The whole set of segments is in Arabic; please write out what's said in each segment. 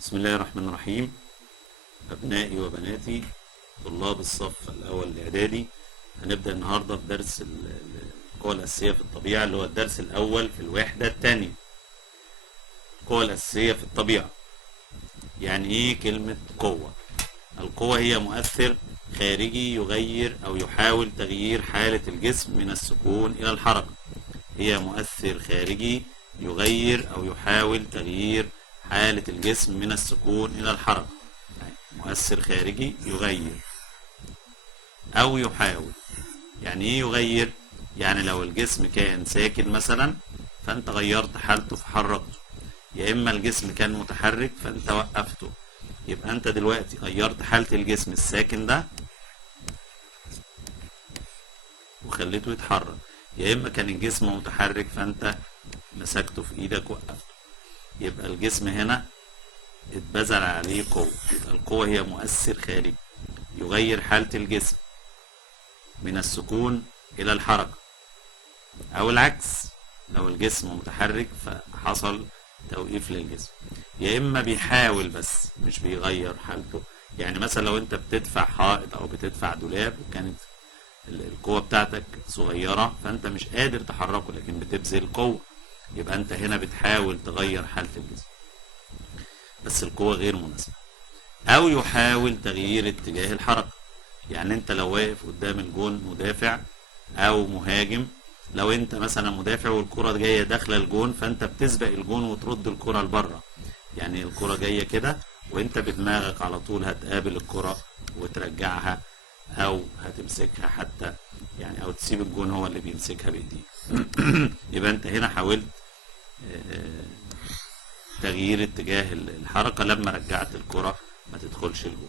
بسم الله الرحمن الرحيم. أبنائي وبناتي طلاب الصف الأول الإعدادي، هنبدأ النهاردة في درس القوى الأساسية في الطبيعة اللي هو الدرس الأول في الوحدة الثانية. القوى الأساسية في الطبيعة، يعني إيه كلمة قوة؟ القوة هي مؤثر خارجي يغير أو يحاول تغيير حالة الجسم من السكون إلى الحركة. هي مؤثر خارجي يغير أو يحاول تغيير حالة الجسم من السكون إلى الحركة. مؤثر خارجي يغير أو يحاول. يعني إيه يغير؟ يعني لو الجسم كان ساكن مثلا فأنت غيرت حالته فحركته، يا إما الجسم كان متحرك فأنت وقفته، يبقى أنت دلوقتي غيرت حالة الجسم الساكن ده وخليته يتحرك، يا إما كان الجسم متحرك فأنت مسكته في إيدك وقفته. يبقى الجسم هنا اتبذل عليه قوة. القوة هي مؤثر خارجي يغير حالة الجسم من السكون إلى الحركة، أو العكس لو الجسم متحرك فحصل توقيف للجسم، يا إما بيحاول بس مش بيغير حالته. يعني مثلا لو أنت بتدفع حائط أو بتدفع دولاب وكانت القوة بتاعتك صغيرة فأنت مش قادر تحركه لكن بتبذل قوة، يبقى أنت هنا بتحاول تغير حالة الجسم بس القوة غير مناسبة. أو يحاول تغيير اتجاه الحركة، يعني أنت لو واقف قدام الجون مدافع أو مهاجم، لو أنت مثلا مدافع والكرة جاية داخلة الجون فأنت بتسبق الجون وترد الكرة لبره، يعني الكرة جاية كده وأنت بدماغك على طول هتقابل الكرة وترجعها أو هتمسكها حتى، يعني أو تسيب الجون هو اللي بيمسكها بإيديه. يبقى أنت هنا حاولت تغيير اتجاه الحركة لما رجعت الكرة ما تدخلش الجون.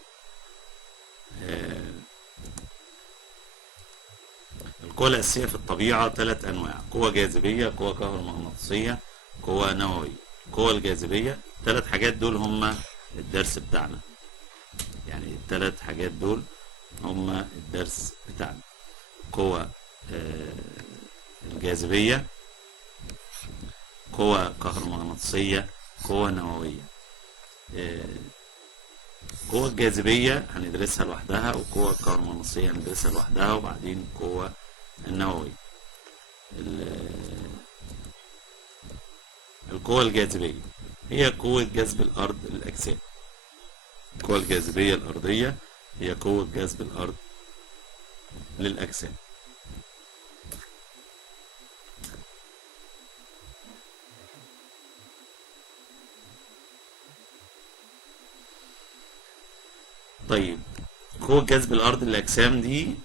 القوى الأساسية في الطبيعة 3 أنواع: قوة جاذبية، قوة كهرومغناطيسية، قوة نووية. القوة الجاذبية 3 حاجات دول هما الدرس بتاعنا، يعني ال3 حاجات دول هما الدرس بتاعنا: قوة الجاذبية، قوة كهرومغناطيسية، قوة نووية. القوة الجاذبية هندرسها لوحدها، والقوة الكهرومغناطيسية هندرسها لوحدها، وبعدين القوة النووية. القوة الجاذبية هي قوة جذب الأرض للأجسام. القوة الجاذبية الأرضية هي قوة جذب الأرض للأجسام. طيب، قوة جذب الأرض للأجسام دي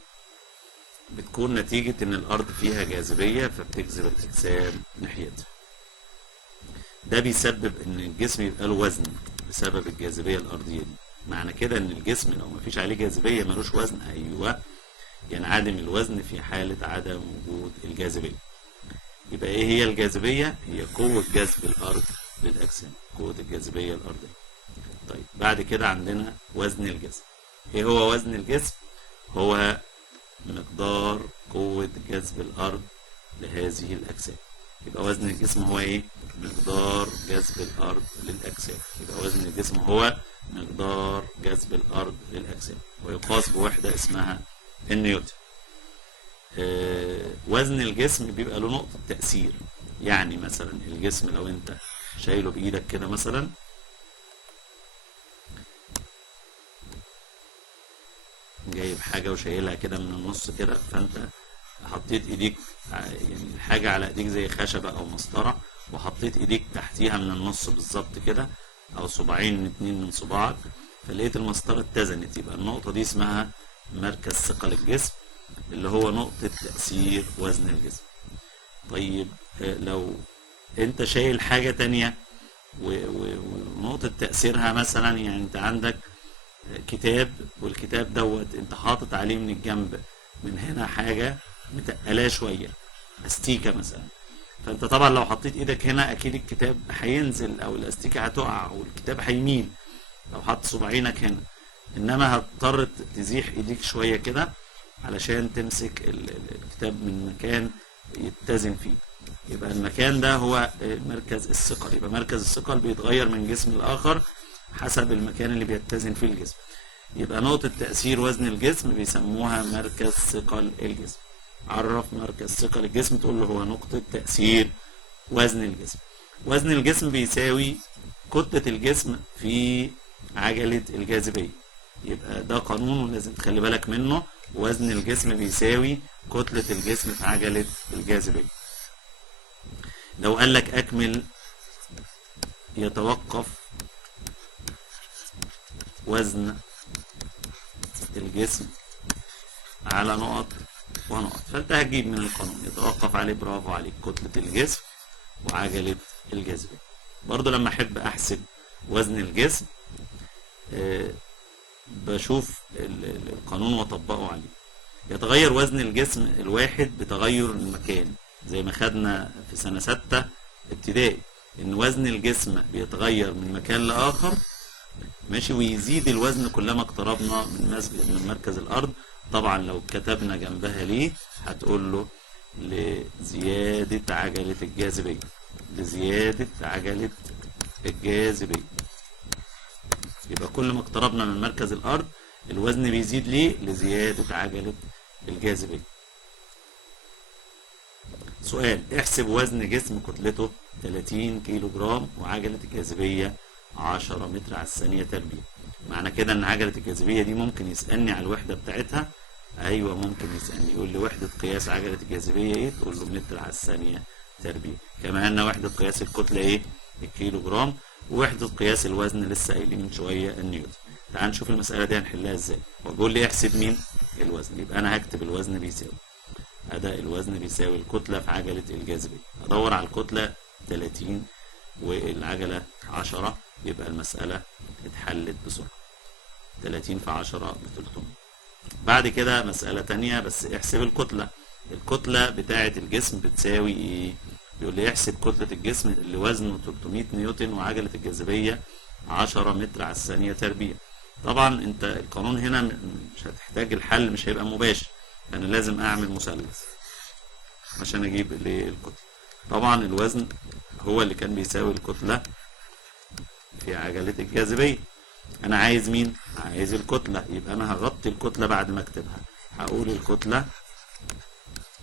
بتكون نتيجة إن الأرض فيها جاذبية فبتجذب الأجسام ناحيتها. ده بيسبب إن الجسم يبقى له وزن بسبب الجاذبية الأرضية دي. معنى كده إن الجسم لو مفيش عليه جاذبية ملوش وزن، أيوه، ينعدم الوزن في حالة عدم وجود الجاذبية. يبقى إيه هي الجاذبية؟ هي قوة جذب الأرض للأجسام، قوة الجاذبية الأرضية. طيب بعد كده عندنا وزن الجسم. إيه هو وزن الجسم؟ هو مقدار قوة جذب الأرض لهذه الأجسام. يبقى وزن الجسم هو إيه؟ مقدار جذب الأرض للأجسام. يبقى وزن الجسم هو مقدار جذب الأرض للأجسام، ويقاس بوحدة اسمها النيوتن. وزن الجسم بيبقى له نقطة تأثير، يعني مثلا الجسم لو أنت شايله بإيدك كده مثلا، جايب حاجة وشايلها كده من النص كده، فأنت حطيت ايديك يعني الحاجة على ايديك زي خشبة او مسطرة، وحطيت ايديك تحتيها من النص بالظبط كده، او صباعين 2 من صباعك، فلقيت المسطرة اتزنت، يبقى النقطة دي اسمها مركز ثقل الجسم، اللي هو نقطة تأثير وزن الجسم. طيب لو انت شايل حاجة تانية ونقطة تأثيرها مثلا، يعني انت عندك كتاب والكتاب دوت انت حاطط عليه من الجنب من هنا حاجة متقلاه شوية، استيكة مثلا، فانت طبعا لو حطيت ايدك هنا اكيد الكتاب هينزل او الاستيكة هتقع والكتاب هيميل لو حط صباعينك هنا، انما هتضطر تزيح ايديك شوية كده علشان تمسك الكتاب من مكان يتزن فيه. يبقى المكان ده هو مركز الثقل. يبقى مركز الثقل بيتغير من جسم لآخر حسب المكان اللي بيتزن فيه الجسم. يبقى نقطة تأثير وزن الجسم بيسموها مركز ثقل الجسم. عرف مركز ثقل الجسم، تقول له هو نقطة تأثير وزن الجسم. وزن الجسم بيساوي كتلة الجسم في عجلة الجاذبية. يبقى ده قانون ولازم تخلي بالك منه، وزن الجسم بيساوي كتلة الجسم في عجلة الجاذبية. لو قال لك أكمل يتوقف وزن الجسم على نقط ونقط، فانت هتجيب من القانون يتوقف عليه، برافو عليك، كتلة الجسم وعجلة الجاذبية. برضو لما احب احسب وزن الجسم بشوف القانون واطبقه عليه. يتغير وزن الجسم الواحد بتغير المكان، زي ما خدنا في سنة 6 ابتدائي ان وزن الجسم بيتغير من مكان لاخر، ماشي، ويزيد الوزن كلما اقتربنا من مركز الارض. طبعا لو كتبنا جنبها ليه هتقول له لزيادة عجلة الجاذبية، لزيادة عجلة الجاذبية. يبقى كل ما اقتربنا من مركز الارض الوزن بيزيد، ليه؟ لزيادة عجلة الجاذبية. سؤال، احسب وزن جسم كتلته 30 كيلو جرام وعجلة الجاذبية 10 متر على الثانية تربيع. معنى كده ان عجلة الجاذبية دي ممكن يسألني على الوحدة بتاعتها؟ ايوه ممكن يسألني، يقول لي وحدة قياس عجلة الجاذبية ايه؟ تقول له متر على الثانية تربيع. كما ان وحدة قياس الكتلة ايه؟ الكيلو جرام. ووحدة قياس الوزن لسه قايلين من شوية النيوتن. تعال نشوف المسألة دي هنحلها ازاي. هو بيقول لي احسب مين؟ الوزن. يبقى انا هكتب الوزن بيساوي، أداء الوزن بيساوي الكتلة في عجلة الجاذبية. أدور على الكتلة 30 والعجلة 10، يبقى المسألة اتحلت بسرعة. 30 في 10 ب 300. بعد كده مسألة تانية بس احسب الكتلة. الكتلة بتاعة الجسم بتساوي ايه؟ بيقول لي احسب كتلة الجسم اللي وزنه 300 نيوتن وعجلة الجاذبية 10 متر على الثانية تربيع. طبعا انت القانون هنا مش هتحتاج الحل، مش هيبقى مباشر، انا لازم اعمل مثلث عشان اجيب الكتلة. طبعا الوزن هو اللي كان بيساوي الكتلة في عجلة الجاذبية. انا عايز مين؟ عايز الكتلة. يبقى انا هغطي الكتلة بعد ما اكتبها، هقول الكتلة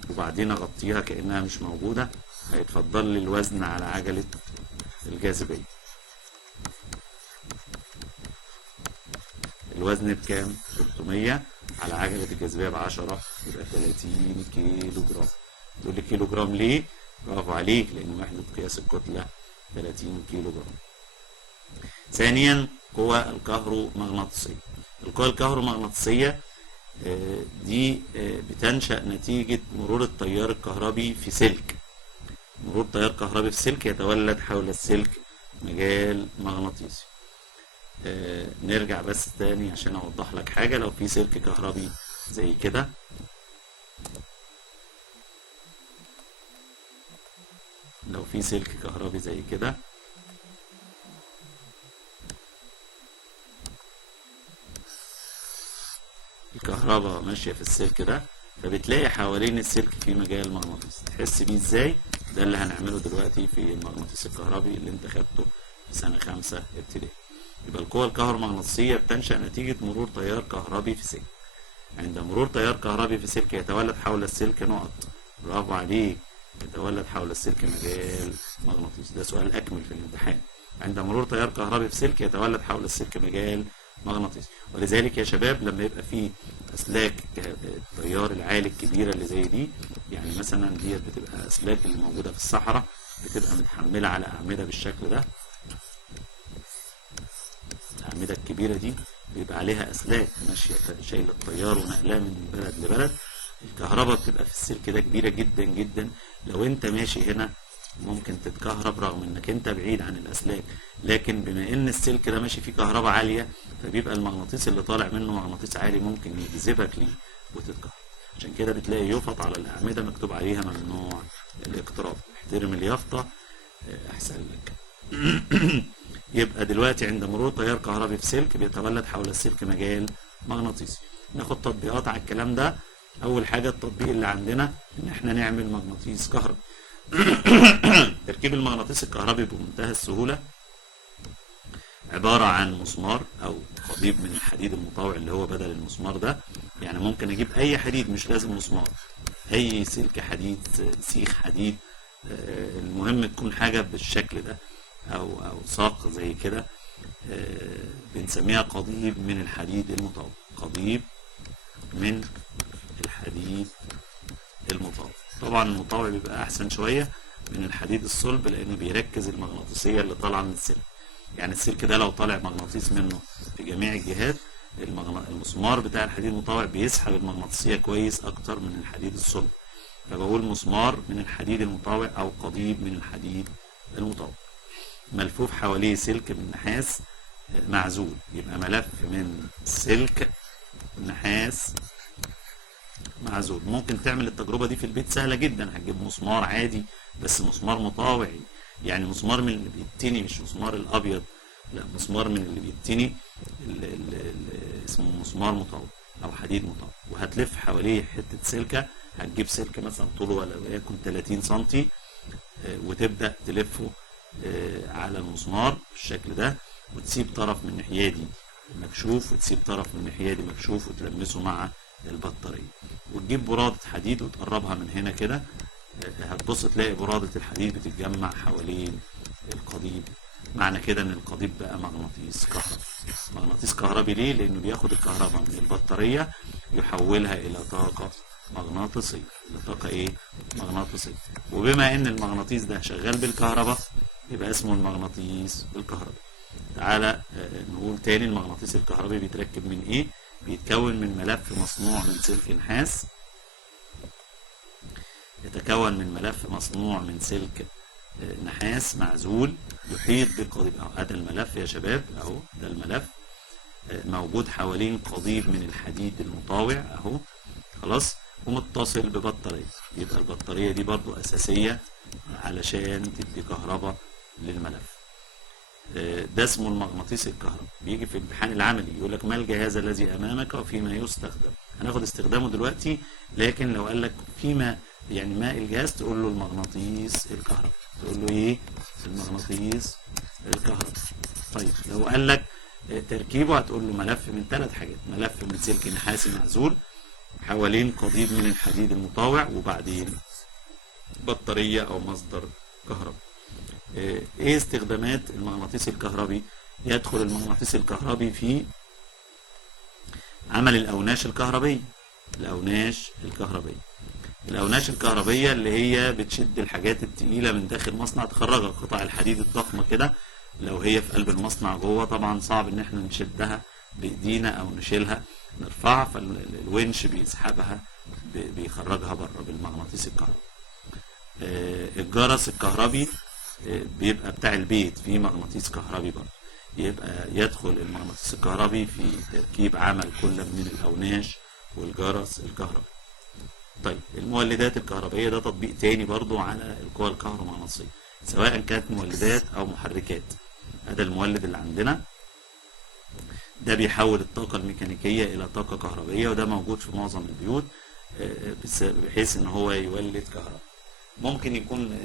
وبعدين اغطيها كأنها مش موجودة، هيتفضل لي الوزن على عجلة الجاذبية. الوزن بكام؟ 300 على عجلة الجاذبية ب10، يبقى 30 كيلو جرام. تقول لي كيلو جرام ليه؟ برافو عليك، لأن وحدة قياس الكتلة 30 كيلو جرام. ثانيا قوى الكهرومغناطيسية. القوى الكهرومغناطيسية دي بتنشأ نتيجة مرور التيار الكهربي في سلك. مرور تيار كهربي في سلك يتولد حول السلك مجال مغناطيسي. نرجع بس تاني عشان اوضح لك حاجة. لو في سلك كهربي زي كده، لو في سلك كهربي زي كده الكهرباء ماشية في السلك ده، فبتلاقي حوالين السلك في مجال مغناطيسي. تحس بيه ازاي؟ ده اللي هنعمله دلوقتي في المغناطيس الكهربي اللي انت خدته في سنة 5 ابتدائي. يبقى القوى الكهرومغناطيسية بتنشأ نتيجة مرور تيار كهربي في سلك. عند مرور تيار كهربي في سلك يتولد حول السلك نقط. برافو عليك، يتولد حول السلك مجال مغناطيسي. ده سؤال أكمل في الامتحان. عند مرور تيار كهربي في سلك يتولد حول السلك مجال مغناطيسي. ولذلك يا شباب لما يبقى فيه أسلاك التيار العالي الكبيرة اللي زي دي، يعني مثلا ديت بتبقى أسلاك اللي موجودة في الصحراء، بتبقى متحملة على أعمدة بالشكل ده. الأعمدة الكبيرة دي بيبقى عليها أسلاك ماشية شايلة التيار ونقلاه من بلد لبلد. الكهرباء بتبقى في السلك ده كبيرة جدا جدا. لو أنت ماشي هنا ممكن تتكهرب رغم إنك أنت بعيد عن الأسلاك، لكن بما إن السلك ده ماشي فيه كهرباء عالية فبيبقى المغناطيس اللي طالع منه مغناطيس عالي ممكن يجذبك ليه وتتكهرب. عشان كده بتلاقي يفط على الأعمدة مكتوب عليها ممنوع الاقتراب. احترم اليافطة أحسن لك. يبقى دلوقتي عند مرور تيار كهربي في سلك بيتولد حول السلك مجال مغناطيسي. ناخد تطبيقات على الكلام ده. أول حاجة التطبيق اللي عندنا إن إحنا نعمل مغناطيس كهربي. تركيب المغناطيس الكهربي بمنتهى السهولة. عبارة عن مسمار أو قضيب من الحديد المطاوع اللي هو بدل المسمار ده. يعني ممكن أجيب أي حديد مش لازم مسمار، أي سلك حديد، سيخ حديد، المهم تكون حاجة بالشكل ده أو ساق زي كده، بنسميها قضيب من الحديد المطاوع. قضيب من الحديد المطاوع. طبعا المطاوع بيبقى أحسن شوية من الحديد الصلب لأنه بيركز المغناطيسية اللي طالعة من السلك. يعني السلك ده لو طالع مغناطيس منه في جميع الجهات، المسمار بتاع الحديد المطاوع بيسحب المغناطيسية كويس أكتر من الحديد الصلب. فبقول مسمار من الحديد المطاوع أو قضيب من الحديد المطاوع ملفوف حواليه سلك من نحاس معزول. يبقى ملف من سلك نحاس معزول. ممكن تعمل التجربة دي في البيت سهلة جدا. هتجيب مسمار عادي بس مسمار مطاوعي، يعني مسمار من اللي بيتني، مش مسمار الأبيض، لا مسمار من اللي بيتني، اسمه مسمار مطاوع أو حديد مطاوع. وهتلف حواليه حتة سلكة. هتجيب سلك مثلا طوله وليكن 30 سنتي، وتبدأ تلفه على المسمار بالشكل ده، وتسيب طرف من الناحية دي مكشوف وتسيب طرف من الناحية دي مكشوف وتلمسه مع البطارية. وتجيب برادة حديد وتقربها من هنا كده، هتبص تلاقي برادة الحديد بتتجمع حوالين القضيب. معنى كده ان القضيب بقى مغناطيس كهربي. مغناطيس كهربي ليه؟ لانه بياخد الكهرباء من البطارية يحولها الى طاقة مغناطيسية، الى طاقة ايه؟ مغناطيسية. وبما ان المغناطيس ده شغال بالكهرباء يبقى اسمه المغناطيس الكهربي. تعالى نقول تاني، المغناطيس الكهربي بيتركب من ايه؟ بيتكون من ملف مصنوع من سلك نحاس. يتكون من ملف مصنوع من سلك نحاس معزول يحيط بالقضيب. اهو هذا الملف يا شباب، اهو ده الملف موجود حوالين قضيب من الحديد المطاوع اهو، خلاص، ومتصل ببطارية. يبقى البطارية دي برضو اساسية علشان تدي كهرباء للملف. ده اسمه المغناطيس الكهربي. بيجي في الامتحان العملي يقول لك ما الجهاز الذي امامك وفيما يستخدم. هناخد استخدامه دلوقتي، لكن لو قال لك فيما، يعني ما الجهاز، تقول له المغناطيس الكهربي. تقول له ايه؟ المغناطيس الكهربي. طيب لو قال لك تركيبه، هتقول له ملف من 3 حاجات: ملف من سلك نحاسي معزول حوالين قضيب من الحديد المطاوع، وبعدين بطارية او مصدر كهرباء. ايه استخدامات المغناطيس الكهربي؟ يدخل المغناطيس الكهربي في عمل الأوناش الكهربية. الأوناش الكهربية، الأوناش الكهربية اللي هي بتشد الحاجات التقيلة من داخل مصنع، تخرجها. قطع الحديد الضخمة كده لو هي في قلب المصنع جوه، طبعا صعب ان احنا نشدها بايدينا او نشيلها نرفعها، فالونش بيسحبها بيخرجها بره بالمغناطيس الكهربي. الجرس الكهربي بيبقى بتاع البيت فيه مغناطيس كهربي برضه. يبقى يدخل المغناطيس الكهربي في تركيب عمل كل من الأوناش والجرس الكهربي. طيب المولدات الكهربائية ده تطبيق تاني برضو على القوى الكهرومغناطيسية، سواء كانت مولدات أو محركات. هذا المولد اللي عندنا ده بيحول الطاقة الميكانيكية إلى طاقة كهربائية، وده موجود في معظم البيوت بحيث إن هو يولد كهرباء. ممكن يكون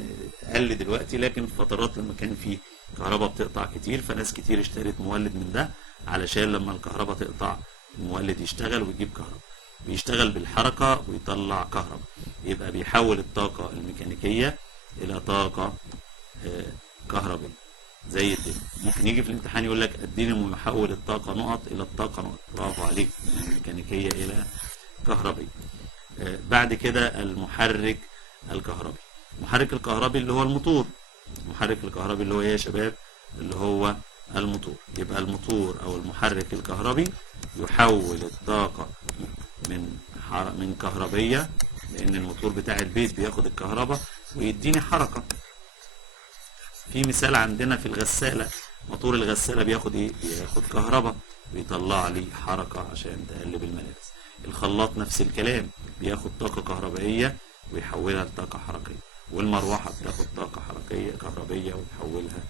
قل دلوقتي، لكن في فترات لما كان في كهرباء بتقطع كتير فناس كتير اشترت مولد من ده علشان لما الكهرباء تقطع المولد يشتغل ويجيب كهرباء. بيشتغل بالحركة ويطلع كهرباء، يبقى بيحول الطاقة الميكانيكية إلى طاقة كهربية زي الدنيا. ممكن يجي في الامتحان يقول لك الدينامو يحول الطاقة نقط إلى الطاقة نقط. برافو عليك، من الميكانيكية إلى كهربية. بعد كده المحرك الكهربي. المحرك الكهربي اللي هو الموتور. المحرك الكهربي اللي هو ايه يا شباب؟ اللي هو الموتور. يبقى الموتور او المحرك الكهربي يحول الطاقة من كهربية، لان الموتور بتاع البيت بياخد الكهرباء ويديني حركة. في مثال عندنا في الغسالة، موتور الغسالة بياخد ايه؟ بياخد كهرباء بيطلع لي حركة عشان تقلب الملابس. الخلاط نفس الكلام، بياخد طاقة كهربائية ويحولها لطاقة حركية. والمروحة بتاخد طاقة حركية كهربية وتحولها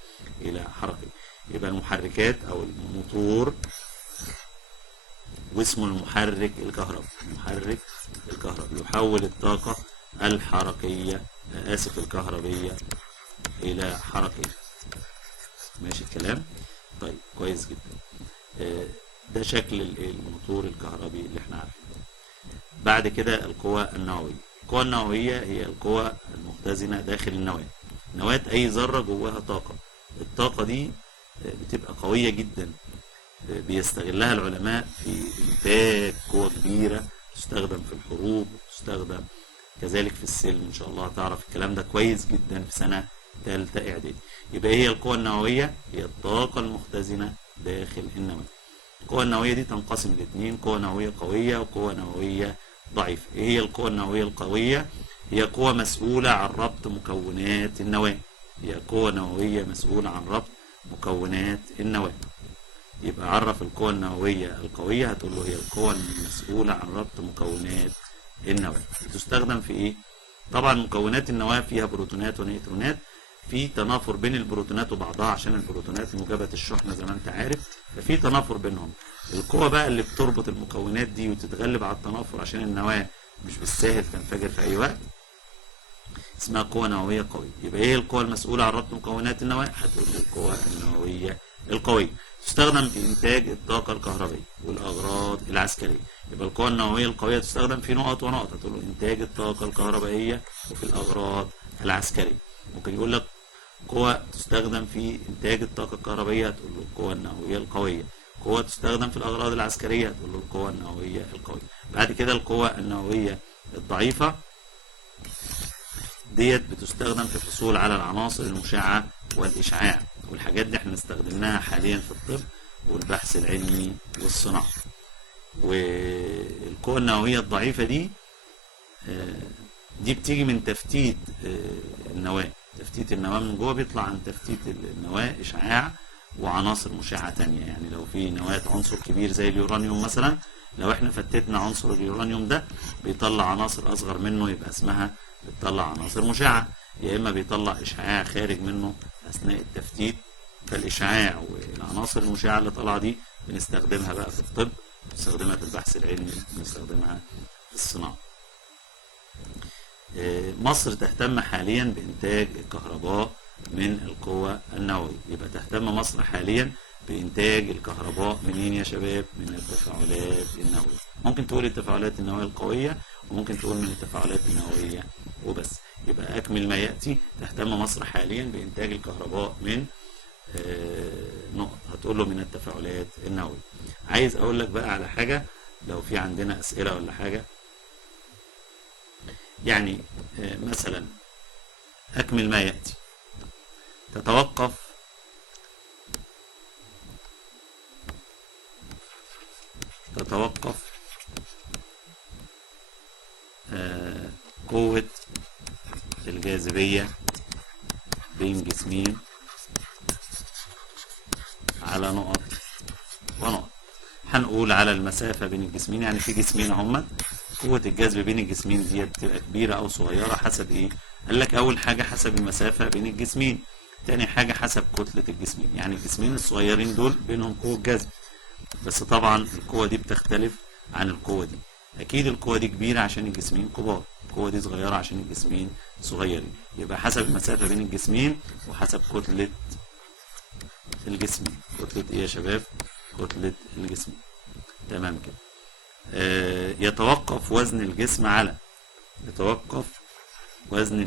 إلى حركية. يبقى المحركات أو الموتور واسمه المحرك الكهربي. المحرك الكهربي يحول الطاقة الحركية الكهربية إلى حركية. ماشي الكلام؟ طيب كويس. كويس جدا. ده شكل الموتور الكهربي اللي احنا عارفينه. بعد كده القوى النووية. القوى النووية هي القوى المختزنة داخل النواة. نواة أي ذرة جواها طاقة. الطاقة دي بتبقى قوية جدا، بيستغلها العلماء في إنتاج قوى كبيرة تستخدم في الحروب، وتستخدم كذلك في السلم. إن شاء الله هتعرف الكلام ده كويس جدا في سنة ثالثة إعدادي. يبقى هي القوى النووية هي الطاقة المختزنة داخل النواة. القوى النووية دي تنقسم لاتنين: قوة نووية قوية وقوة نووية ضعيفة. ايه هي القوة النووية القوية؟ هي قوة مسؤولة عن ربط مكونات النواة. هي قوة نووية مسؤولة عن ربط مكونات النواة. يبقى عرف القوة النووية القوية، هتقول له هي القوة المسؤولة عن ربط مكونات النواة. بتستخدم في ايه؟ طبعا مكونات النواة فيها بروتونات ونيوترونات، في تنافر بين البروتونات وبعضها عشان البروتونات موجبة الشحنة زي ما انت عارف، ففي تنافر بينهم. القوة بقى اللي بتربط المكونات دي وتتغلب على التنافر عشان النواة مش بالساهل تنفجر في اي وقت اسمها قوة نووية قوية. يبقى ايه القوة المسؤولة عن ربط مكونات النواة؟ هتقول القوة النووية القوية. تستخدم في إنتاج الطاقة الكهربائية والأغراض العسكرية. يبقى القوة النووية القوية تستخدم في نقط ونقط، هتقول له إنتاج الطاقة الكهربائية وفي الأغراض العسكرية. ممكن يقول لك قوة تستخدم في إنتاج الطاقة الكهربائية، هتقول له القوة النووية القوية. قوة تستخدم في الأغراض العسكرية، هتقول له القوة النووية القوية. بعد كده القوة النووية الضعيفة ديت بتستخدم في الحصول على العناصر المشعة والإشعاع، والحاجات دي احنا استخدمناها حاليا في الطب والبحث العلمي والصناعة. والقوة النووية الضعيفة دي بتيجي من تفتيت النواة. تفتيت النواة من جوه بيطلع عن تفتيت النواة إشعاع وعناصر مشعة تانية. يعني لو في نواة عنصر كبير زي اليورانيوم مثلا، لو احنا فتتنا عنصر اليورانيوم ده بيطلع عناصر أصغر منه، يبقى اسمها بتطلع عناصر مشعة. يا إما بيطلع إشعاع خارج منه أثناء التفتيت. فالإشعاع والعناصر المشعة اللي طالعة دي بنستخدمها بقى في الطب، بنستخدمها في البحث العلمي، بنستخدمها في الصناعة. مصر تهتم حاليا بإنتاج الكهرباء من القوة النووية. يبقى تهتم مصر حاليا بإنتاج الكهرباء منين يا شباب؟ من التفاعلات النووية. ممكن تقول التفاعلات النووية القوية، وممكن تقول من التفاعلات النووية وبس. يبقى أكمل ما يأتي: تهتم مصر حاليا بإنتاج الكهرباء من نقط، هتقول له من التفاعلات النووية. عايز أقول لك بقى على حاجة، لو في عندنا أسئلة ولا حاجة، يعني مثلا أكمل ما يأتي: تتوقف قوة الجاذبية بين جسمين على نقط ونقط. هنقول على المسافة بين الجسمين، يعني في جسمين هما، قوة الجذب بين الجسمين دي بتبقى كبيرة أو صغيرة حسب إيه؟ قال لك أول حاجة حسب المسافة بين الجسمين، تاني حاجة حسب كتلة الجسمين. يعني الجسمين الصغيرين دول بينهم قوة جذب، بس طبعا القوة دي بتختلف عن القوة دي. أكيد القوة دي كبيرة عشان الجسمين كبار، القوة دي صغيرة عشان الجسمين صغيرين. يبقى حسب المسافة بين الجسمين وحسب كتلة الجسمين. كتلة إيه يا شباب؟ كتلة الجسمين. تمام كده. يتوقف وزن الجسم على وزن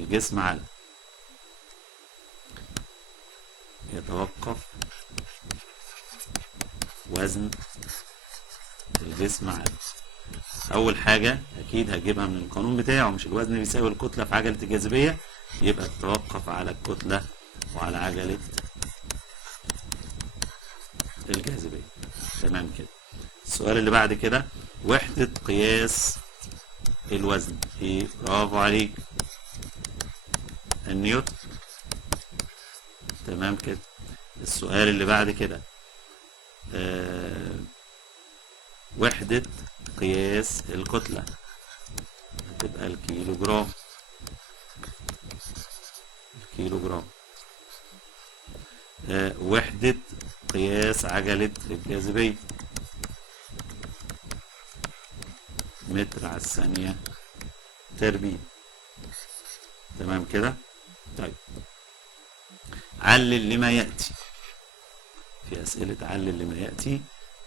الجسم على أول حاجة أكيد هجيبها من القانون بتاعه، مش الوزن بيساوي الكتلة في عجلة الجاذبية، يبقى تتوقف على الكتلة وعلى عجلة الجاذبية. تمام كده. السؤال اللي بعد كده: وحدة قياس الوزن. ايه؟ برافو عليك، النيوتن. تمام كده. السؤال اللي بعد كده: وحدة قياس الكتلة، هتبقى الكيلو جرام. وحدة قياس عجلة الجاذبية، متر على الثانية تربيع. تمام كده. طيب علل لما يأتي. في أسئلة علل لما يأتي،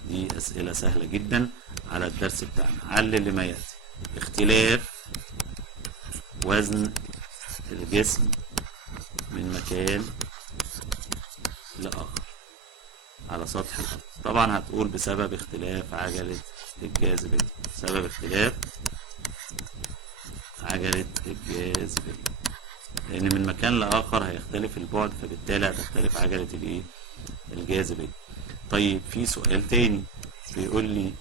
دي أسئلة سهلة جدا على الدرس بتاعنا. علل لما يأتي: اختلاف وزن الجسم من مكان لآخر على سطح الأرض. طبعا هتقول بسبب اختلاف عجلة الجاذبية، سبب اختلاف عجلة الجاذبية، لأن من مكان لآخر هيختلف البعد، فبالتالي هتختلف عجلة الإيه؟ الجاذبية. طيب في سؤال تاني بيقول لي: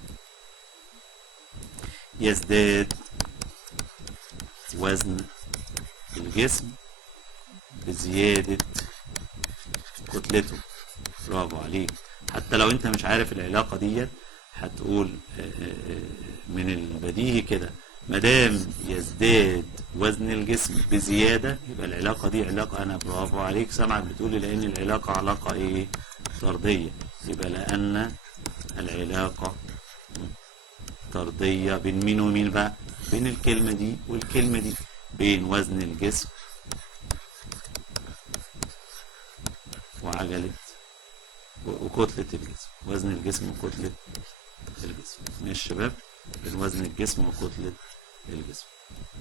يزداد وزن الجسم بزيادة كتلته. برافو عليك. حتى لو انت مش عارف العلاقة ديت هتقول من البديهي كده، مادام يزداد وزن الجسم بزيادة يبقى العلاقة دي علاقة، انا برافو عليك سامعك بتقولي لان العلاقة علاقة ايه؟ طردية. يبقى لان العلاقة طردية بين مين ومين بقى؟ بين الكلمة دي والكلمة دي، بين وزن الجسم وعجلة وكتلة الجسم، وزن الجسم وكتلة الجسم. ماشي شباب؟ بين وزن الجسم وكتلة الجسم.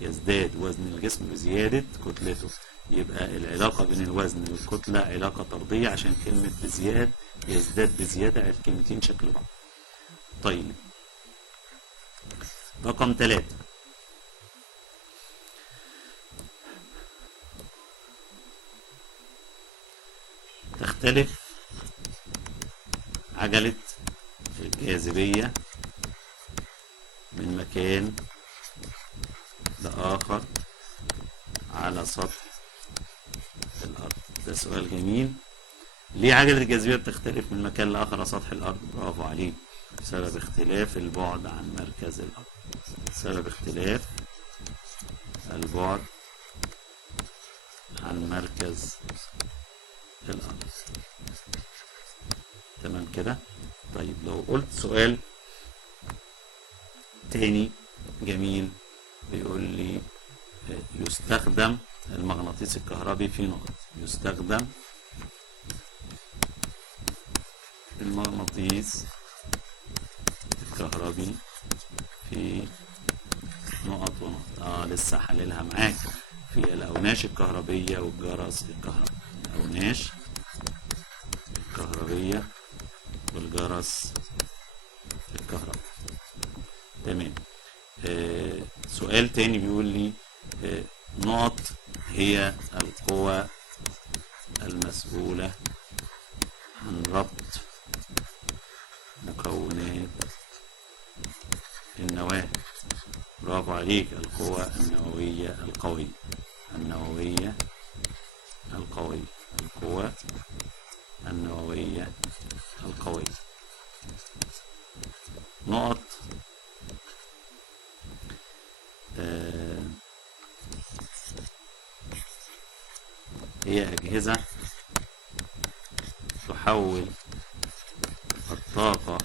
يزداد وزن الجسم بزيادة كتلته، يبقى العلاقة بين الوزن والكتلة علاقة طردية عشان كلمة بزيادة، يزداد بزيادة، الكلمتين شكل بعض. طيب رقم 3: تختلف عجلة الجاذبية من مكان لآخر على سطح الأرض. ده سؤال جميل. ليه عجلة الجاذبية بتختلف من مكان لآخر على سطح الأرض؟ برافو عليك، بسبب اختلاف البعد عن مركز الأرض. سبب اختلاف البعد عن مركز الأرض. تمام كده؟ طيب لو قلت سؤال تاني جميل بيقول لي: يستخدم المغناطيس الكهربي في نقط. يستخدم المغناطيس الكهربي في نقط ونقط. لسه حللها معاك في الأوناش الكهربية والجرس الكهربي. الأوناش الكهربية والجرس الكهربي. تمام. سؤال تاني بيقول لي: نقط هي القوى المسؤولة عن ربط مكونات النواة. برافو عليك، القوى النووية القوية. النووية القوية، القوى النووية القوية. نقط هي أجهزة تحول الطاقة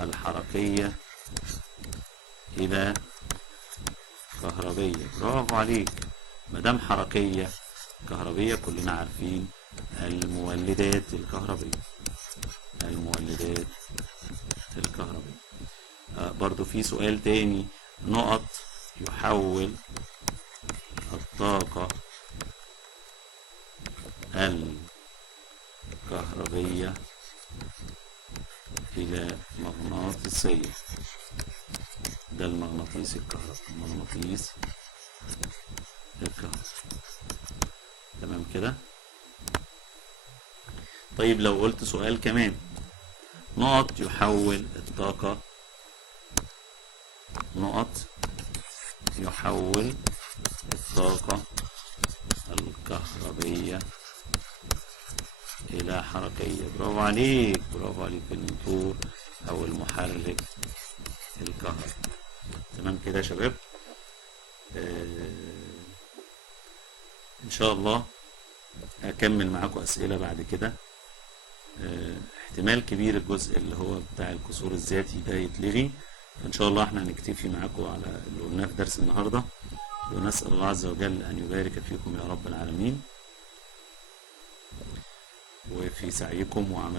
الحركية إلى كهربية. برافو عليك. مادام حركية كهربية كلنا عارفين المولدات الكهربية. المولدات الكهربية. برضو في سؤال تاني: نقط يحول الطاقة الكهربية إلى مغناطيسية. ده المغناطيس الكهربي، المغناطيس الكهربي. تمام كده؟ طيب لو قلت سؤال كمان: نقط يحول الطاقة، نقط يحول الطاقة الكهربية إلى حركية. برافو عليك، برافو عليك. الموتور أو المحرك الكهربي. تمام كده يا شباب؟ إن شاء الله هكمل معاكم أسئلة بعد كده. احتمال كبير الجزء اللي هو بتاع الكسور الذاتي ده يتلغي، فإن شاء الله احنا هنكتفي معاكم على اللي قلناه في درس النهارده، ونسأل الله عز وجل أن يبارك فيكم يا رب العالمين وفي سعيكم وعملكم.